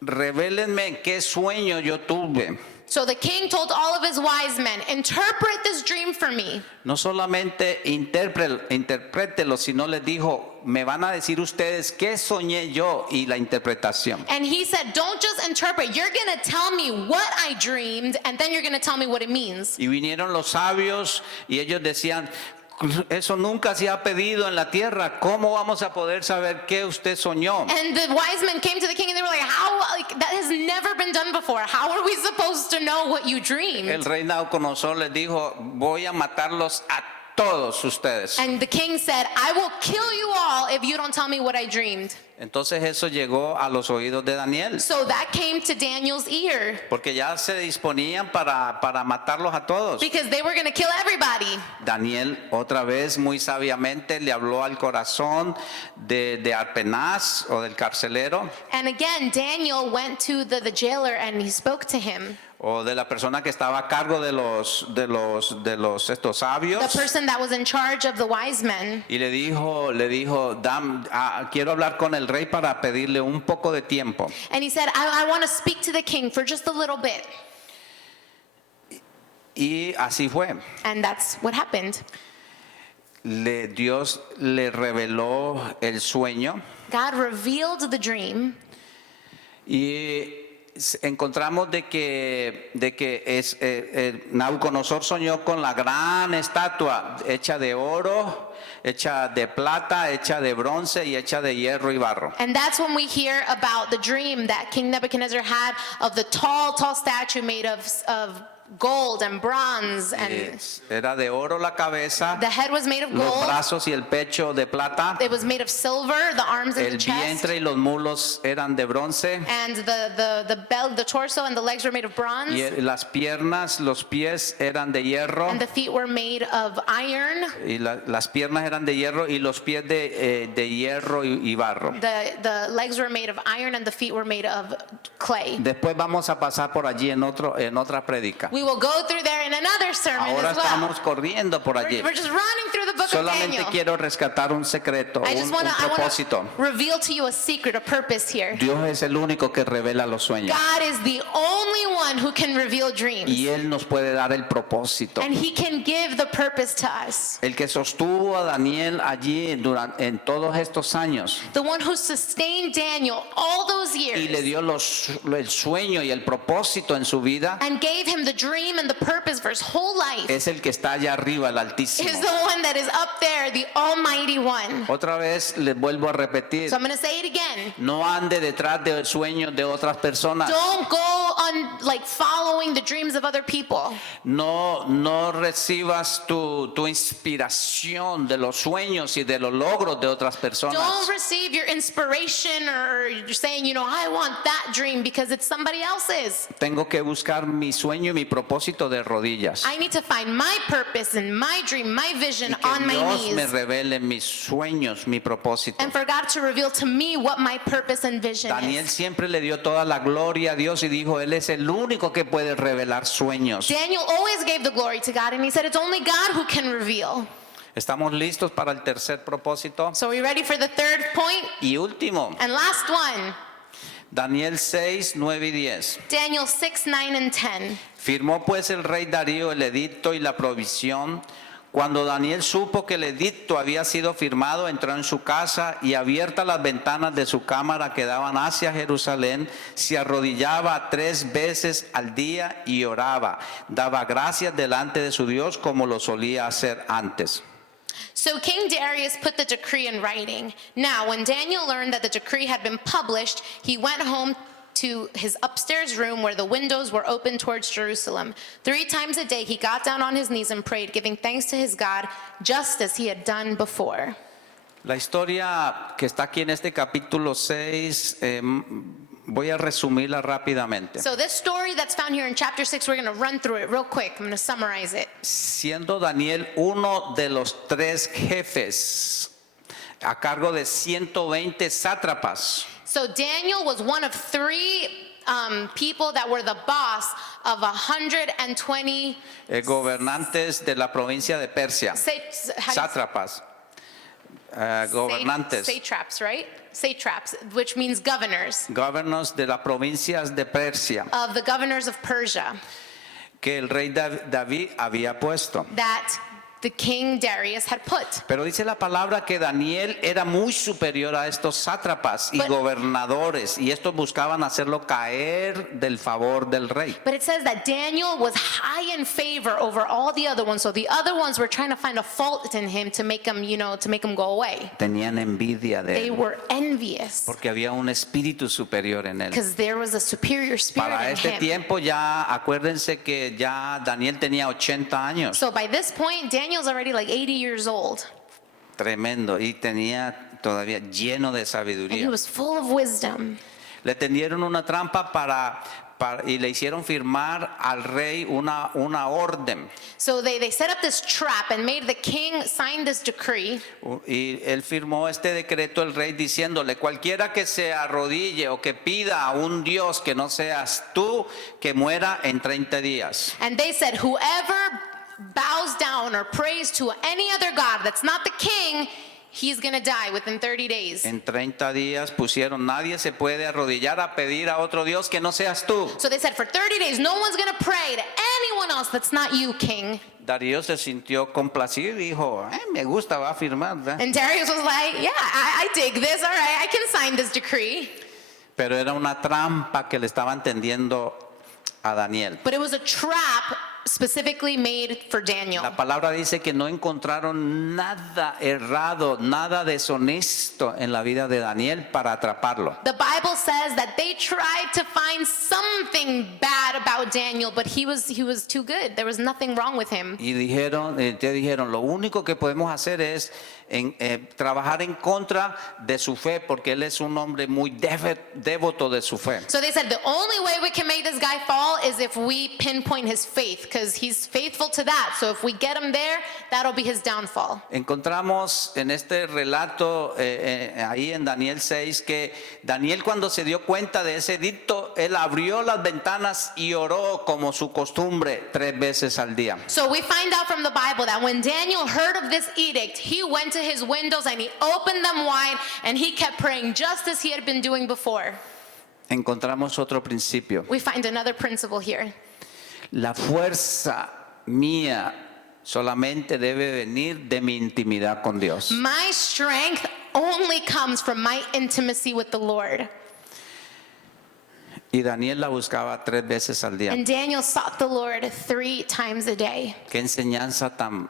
revélenme qué sueño yo tuve. So the king told all of his wise men, interpret this dream for me. No solamente interprételo, sino les dijo: me van a decir ustedes qué soñé yo y la interpretación. And he said, don't just interpret, you're going to tell me what I dreamed, and then you're going to tell me what it means. Y vinieron los sabios y ellos decían: eso nunca se ha pedido en la tierra. ¿Cómo vamos a poder saber qué usted soñó? And the wise men came to the king and they were like, that has never been done before. How are we supposed to know what you dreamed? El rey Nabucodonosor les dijo: voy a matarlos a todos ustedes. And the king said, I will kill you all if you don't tell me what I dreamed. Entonces eso llegó a los oídos de Daniel, So that came to Daniel's ear, porque ya se disponían para matarlos a todos. because they were going to kill everybody. Daniel otra vez muy sabiamente le habló al corazón de Arpenaz, o del carcelero. And again, Daniel went to the jailer and he spoke to him. o de la persona que estaba a cargo de estos the sabios, person that was in charge of the wise men. y le dijo, quiero hablar con el rey para pedirle un poco de tiempo. And he said, I want to speak to the king for just a little bit. Y así fue. And that's what happened. Dios le reveló el sueño God revealed the dream. y encontramos de que Nabucodonosor soñó con la gran estatua hecha de oro, hecha de plata, hecha de bronce y hecha de hierro y barro. And that's when we hear about the dream that King Nebuchadnezzar had of the tall statue made of gold and bronze, and Era de oro la cabeza, the head was made of los gold. brazos y el pecho de plata, It was made of silver, the arms and el the chest, vientre y los mulos eran de bronce, and the belly, the torso and the legs were made of bronze, y las piernas, los pies eran de hierro, and the feet were made of iron. y las piernas eran de hierro y los pies de hierro y barro. The legs were made of iron and the feet were made of clay. Después vamos a pasar por allí en otra prédica. We will go through there in another sermon Ahora as well. estamos corriendo por allí. We're just running through the book of Solamente Daniel. quiero rescatar un secreto, I just un want propósito. to reveal to you a secret, a purpose here. Dios es el único que revela los sueños God is the only one who can reveal dreams. y Él nos puede dar el propósito. And he can give the purpose to us. El que sostuvo a Daniel allí en todos estos años The one who sustained Daniel all those y le years dio el sueño y el propósito en su vida and gave him the dream and the purpose for his whole life es el que está allá arriba, el Altísimo. is the one that is up there, the Almighty One. Otra vez les vuelvo a repetir, So I'm going to say it again. no ande detrás de sueños de otras personas. Don't go on like following the dreams of other people. No recibas tu inspiración de los sueños y de los logros de otras personas. Don't receive your inspiration or you're saying, I want that dream because it's somebody else's. Tengo que buscar mi sueño y mi propósito de rodillas. I need to find my purpose and my dream, my vision Y que on my Dios me knees. revele mis sueños, mi propósito. And for God to reveal to me what my purpose and vision Daniel is. siempre le dio toda la gloria a Dios y dijo, Él es el único que puede revelar sueños. Daniel always gave the glory to God, and he said it's only God who can reveal. ¿Estamos listos para el tercer propósito? So are we ready for the third point? Y último, And last one, Daniel 6, 9 y 10. Daniel 6, 9, and 10. Firmó pues el rey Darío el edicto y la provisión. Cuando Daniel supo que el edicto había sido firmado, entró en su casa y abiertas las ventanas de su cámara que daban hacia Jerusalén, se arrodillaba 3 veces al día y oraba. Daba gracias delante de su Dios como lo solía hacer antes. So King Darius put the decree in writing. Now, when Daniel learned that the decree had been published, he went home to his upstairs room where the windows were open towards Jerusalem. 3 times a day he got down on his knees and prayed, giving thanks to his God, just as he had done before. La historia que está aquí en este capítulo 6, voy a resumirla rápidamente. So this story that's found here in chapter 6, we're going to run through it real quick. I'm going to summarize it. Siendo Daniel uno de los 3 jefes a cargo de 120 sátrapas. So Daniel was one of 3 people that were the boss of 120 Gobernantes de la provincia de Persia, sátrapas, gobernantes, satraps, right? Satraps, which means governors, gobernadores de las provincias de Persia of the governors of Persia que el rey David había puesto. that the king Darius had put. Pero dice la palabra que Daniel era muy superior a estos sátrapas y But- gobernadores, y estos buscaban hacerlo caer del favor del rey. But it says that Daniel was high in favor over all the other ones. So the other ones were trying to find a fault in him to make him, to make him go away. Tenían envidia de They él were envious porque había un espíritu superior en él. because there was a superior spirit Para in este him. tiempo ya, acuérdense que ya Daniel tenía 80 años. So by this point, Daniel's already like 80 years old. Tremendo. Y tenía todavía lleno de And he sabiduría. was full of wisdom. Le tendieron una trampa y le hicieron firmar al rey una orden. So they set up this trap and made the king sign this decree. Y él firmó este decreto, el rey, diciéndole: cualquiera que se arrodille o que pida a un Dios que no seas tú, que muera en 30 días. And they said, whoever bows down or prays to any other god that's not the king, he's going to die within 30 days. En 30 días pusieron: nadie se puede arrodillar a pedir a otro Dios que no seas tú. So they said, for 30 days, no one's going to pray to anyone else that's not you, king. Darío se sintió complacido y dijo: me gusta, va a firmar, ¿verdad? And Darius was like, yeah, I dig this. All right, I can sign this decree. Pero era una trampa que le estaban tendiendo a Daniel. But it was a trap specifically made for Daniel. La palabra dice que no encontraron nada errado, nada deshonesto en la vida de Daniel para atraparlo. The Bible says that they tried to find something bad about Daniel, but he was too good. There was nothing wrong with him. Y te dijeron: lo único que podemos hacer es trabajar en contra de su fe, porque él es un hombre muy devoto de su fe. So they said the only way we can make this guy fall is if we pinpoint his faith, because he's faithful to that. So if we get him there, that'll be his downfall. Encontramos en este relato ahí en Daniel 6 que Daniel, cuando se dio cuenta de ese edicto, él abrió las ventanas y oró como su costumbre 3 veces al día. So we find out from the Bible that when Daniel heard of this edict, he went to his windows and he opened them wide and he kept praying just as he had been doing before. Encontramos otro principio. We find another principle here. La fuerza mía solamente debe venir de mi intimidad con Dios. My strength only comes from my intimacy with the Lord. Y Daniel la buscaba 3 veces al día. And Daniel sought the Lord 3 times a day. Qué enseñanza tan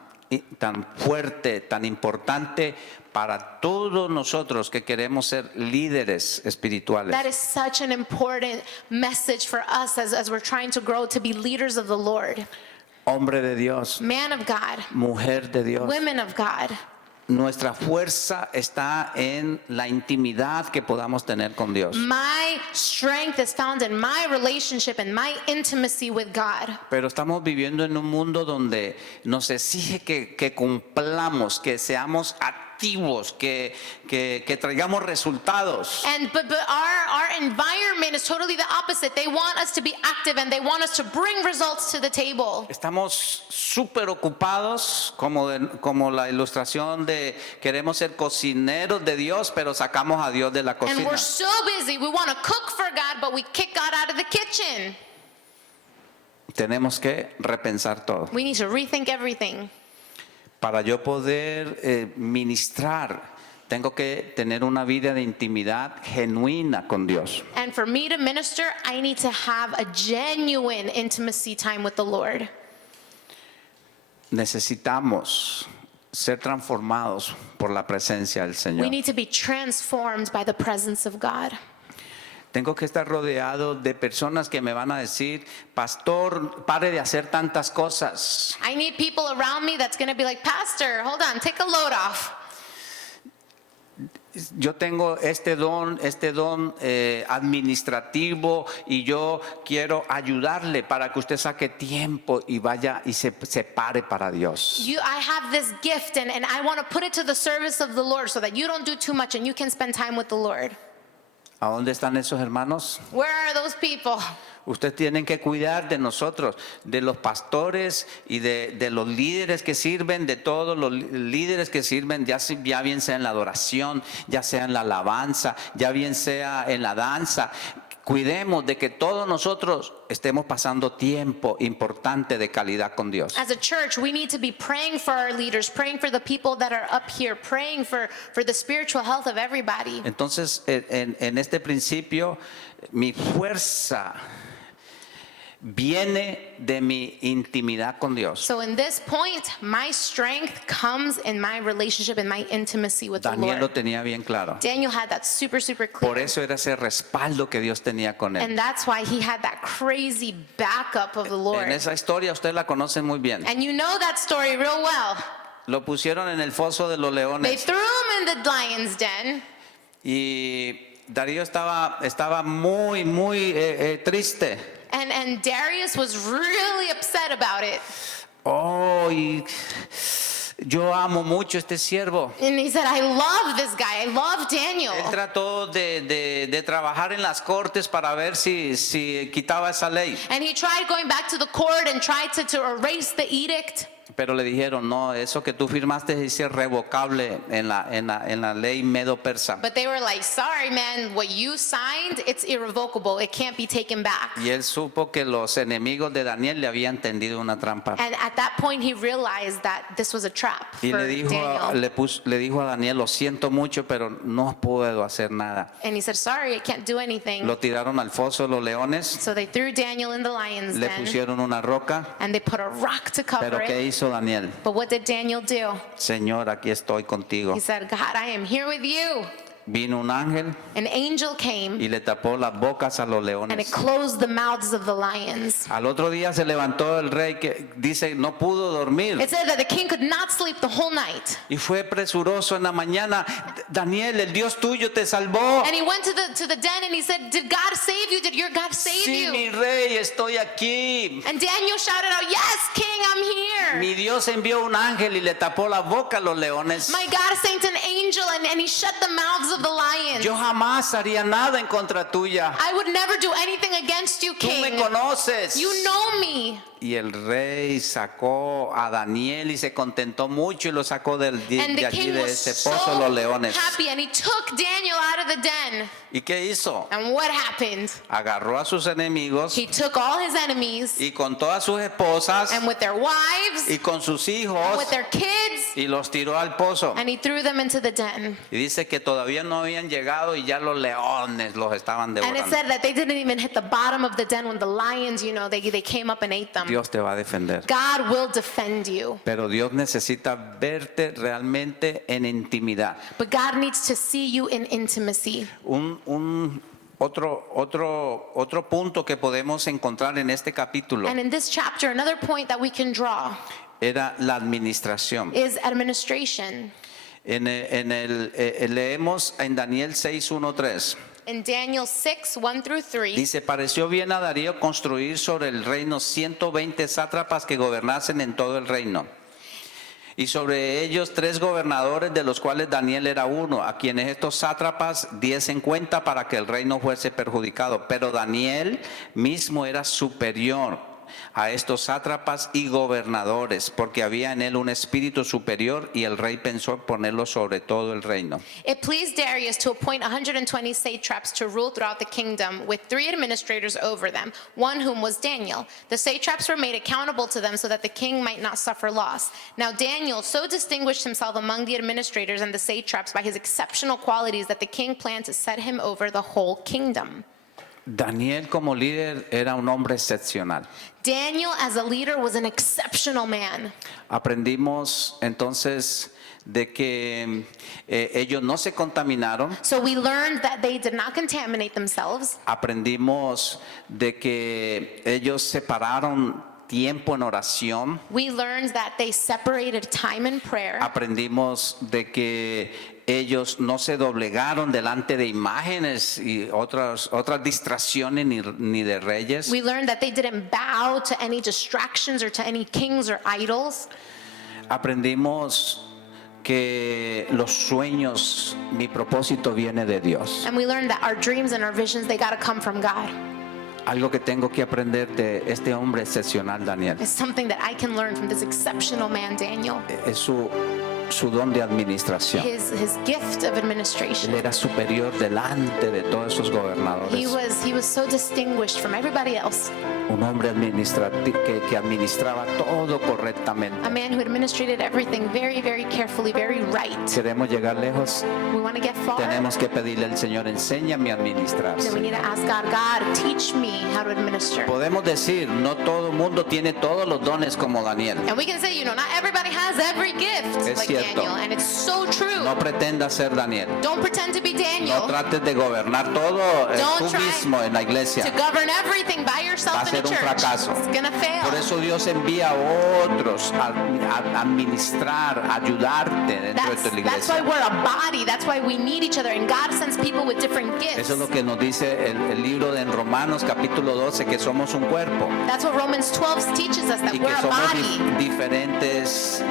fuerte, tan importante para todos nosotros que queremos ser líderes espirituales. That is such an important message for us as we're trying to grow to be leaders of the Lord. Hombre de Dios, Man of God, mujer de Dios. women of God. Nuestra fuerza está en la intimidad que podamos tener con Dios. My strength is found in my relationship and my intimacy with God. Pero estamos viviendo en un mundo donde nos exige que cumplamos, que seamos activos, que traigamos resultados. But our environment is totally the opposite. They want us to be active and they want us to bring results to the table. Estamos súper ocupados, como la ilustración de queremos ser cocineros de Dios, pero sacamos a Dios de la And cocina. we're so busy. We want to cook for God, but we kick God out of the kitchen. Tenemos que repensar todo. We need to rethink everything. Para yo poder ministrar, tengo que tener una vida de intimidad genuina con Dios. And for me to minister, I need to have a genuine intimacy time with the Lord. Necesitamos ser transformados por la presencia del We Señor. need to be transformed by the presence of God. Tengo que estar rodeado de personas que me van a decir: pastor, pare de hacer tantas cosas. I need people around me that's going to be like, Pastor, hold on, take a load off. Yo tengo este don administrativo y yo quiero ayudarle para que usted saque tiempo y vaya y se pare para Dios. I have this gift and I want to put it to the service of the Lord so that you don't do too much and you can spend time with the Lord. ¿A dónde están esos hermanos? Where are those people? Ustedes tienen que cuidar de nosotros, de los pastores y de los líderes que sirven, de todos los líderes que sirven, ya bien sea en la adoración, ya sea en la alabanza, ya bien sea en la danza. Cuidemos de que todos nosotros estemos pasando tiempo importante de calidad con Dios. As a church, we need to be praying for our leaders, praying for the people that are up here, praying for the spiritual health of everybody. Entonces, en este principio, mi fuerza viene de mi intimidad con Dios. So in this point, my strength comes in my relationship and my intimacy with the Daniel lo Lord. tenía bien claro. Daniel had that super clear. Por eso era ese respaldo que Dios tenía con él. And that's why he had that crazy backup of the Lord. En esa historia ustedes la conocen muy bien. And you know that story real well. Lo pusieron en el foso de los They leones threw him in the lion's den. y Darío estaba muy triste. And Darius was really upset about it. Oh, y yo amo mucho a este siervo. And he said, I love this guy. I love Daniel. Él trató de trabajar en las cortes para ver si quitaba esa ley. And he tried going back to the court and tried to erase the edict. Pero le dijeron, no, eso que tú firmaste es irrevocable en la ley medo-persa. But they were like, sorry, man, what you signed, it's irrevocable. It can't be taken back. Y él supo que los enemigos de Daniel le habían tendido una trampa. And at that point, he realized that this was a trap Y for le dijo, Daniel. le dijo a Daniel, lo siento mucho, pero no puedo hacer nada. And he said, sorry, I can't do anything. Lo tiraron al foso de los leones, So they threw Daniel in the lion's le den, pusieron una roca. and they put a rock to Pero cover ¿qué it. hizo Daniel? But what did Daniel do? Señor, aquí estoy contigo. He said, God, I am here with you. Vino un ángel An angel came, y le tapó las bocas a los and it leones. closed the mouths of the lions. Al otro día se levantó el rey que dice no pudo dormir It said that the king could not sleep the whole night. y fue presuroso en la mañana. Daniel, el Dios tuyo te salvó. And he went to the den and he said, did God save you? Did your God save Sí, you? mi rey, estoy aquí. And Daniel shouted out, yes, king, I'm here. Mi Dios envió un ángel y le tapó la boca a los leones. My God sent an angel and he shut the mouths of the lions. Yo jamás haría nada en contra tuya. I would never do anything against you, Tú me king. conoces. You know me. Y el rey sacó a Daniel y se contentó mucho y lo sacó And de the allí, king de was ese so pozo de los leones. happy, and he took Daniel out of the den. ¿Y qué hizo? And what happened? Agarró a sus enemigos He took all his enemies y con todas sus esposas and with their wives, y con sus and hijos with their kids, y los tiró al pozo. and he threw them into the den. Y dice que todavía no habían llegado y ya los leones los estaban And it devorando. said that they didn't even hit the bottom of the den when the lions, they came up and ate them. Dios te va a defender. God will defend you. Pero Dios necesita verte realmente en intimidad. But God needs to see you in intimacy. Otro punto que podemos encontrar en este capítulo And in this chapter, another point that we can draw era la administración. is administration. Leemos en Daniel 6:1-3. In Daniel 6, 1 through 3, Dice, pareció bien a Darío construir sobre el reino 120 sátrapas que gobernasen en todo el reino. Y sobre ellos 3 gobernadores, de los cuales Daniel era uno, a quienes estos sátrapas diesen cuenta para que el reino fuese perjudicado. Pero Daniel mismo era superior a estos sátrapas y gobernadores, porque había en él un espíritu superior y el rey pensó ponerlo sobre todo el reino. it pleased Darius to appoint 120 satraps to rule throughout the kingdom, with 3 administrators over them, one whom was Daniel. The satraps were made accountable to them so that the king might not suffer loss. Now Daniel so distinguished himself among the administrators and the satraps by his exceptional qualities that the king planned to set him over the whole kingdom. Daniel como líder era un hombre excepcional. Daniel as a leader was an exceptional man. Aprendimos entonces de que ellos no se contaminaron. So we learned that they did not contaminate themselves. Aprendimos de que ellos separaron tiempo en oración. We learned that they separated time in prayer. Aprendimos de que ellos no se doblegaron delante de imágenes y otras distracciones ni de reyes. We learned that they didn't bow to any distractions or to any kings or idols. Aprendimos que los sueños, mi propósito viene de Dios. And we learned that our dreams and our visions, they got to come from God. Algo que tengo que aprender de este hombre excepcional, Daniel, It's something that I can learn from this exceptional man, Daniel. es su don de administración. His gift of Él administration. era superior delante de todos esos gobernadores. He was so distinguished from everybody else. Un hombre que administraba todo correctamente. A man who administrated everything very, very carefully, very right. Queremos llegar lejos, We want to get far. tenemos que pedirle al Señor, enséñame a administrar. Then we need to ask God, God, teach me how to administer. Podemos decir, no todo el mundo tiene todos los dones como Daniel. And we can say, not everybody has every gift Es like cierto. Daniel. And it's so true. No pretendas ser Daniel. Don't pretend to be No Daniel. trates de gobernar todo Don't tú try mismo en la To iglesia. govern everything by Va a yourself in ser a un church. fracaso. It's gonna fail. Por eso Dios envía a otros a administrar, a ayudarte dentro de tu That's why iglesia. we're a body. That's why we need each other. And God sends people with different gifts. Eso es lo que nos dice el libro de en Romanos capítulo 12, que somos un cuerpo That's what Romans 12 teaches us, that y we're que a somos body.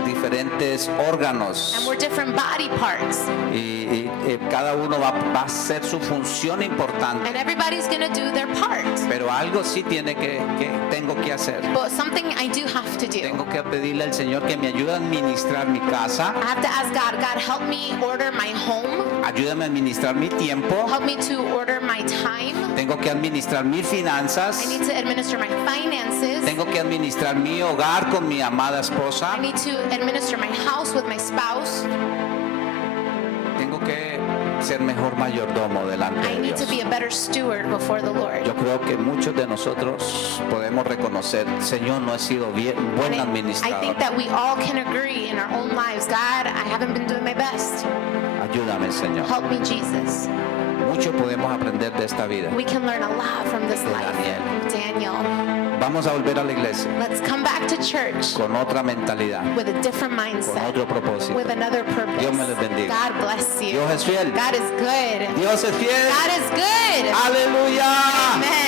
diferentes órganos. And we're different body parts. Y cada uno va a hacer su función importante. And everybody's going to do their part. Pero algo sí tengo que hacer. But something I do have to do. Tengo que pedirle al Señor que me ayude a administrar mi casa. I have to ask God, God, help me order my home. Ayúdame a administrar mi tiempo. Help me to order my time. Tengo que administrar mis I finanzas. need to administer my finances. Tengo que administrar mi hogar con mi amada esposa. I need to administer my house with my spouse. Tengo que ser mejor mayordomo delante I de need to be Dios. a better steward before the Lord. Yo creo que muchos de nosotros podemos reconocer, Señor, no he sido buen And I administrador. think that we all can agree in our own lives, God, I haven't been doing my best. Ayúdame, Señor. Help me, Jesus. Mucho podemos aprender de esta vida. We can learn a lot from this life. Daniel. Vamos a volver a la iglesia Let's come back to church con otra mentalidad, with a different con mindset, otro propósito. with another purpose. Dios me les bendiga. God bless you. Dios es fiel. God is good. Dios es fiel. God is good. Aleluya. Amen.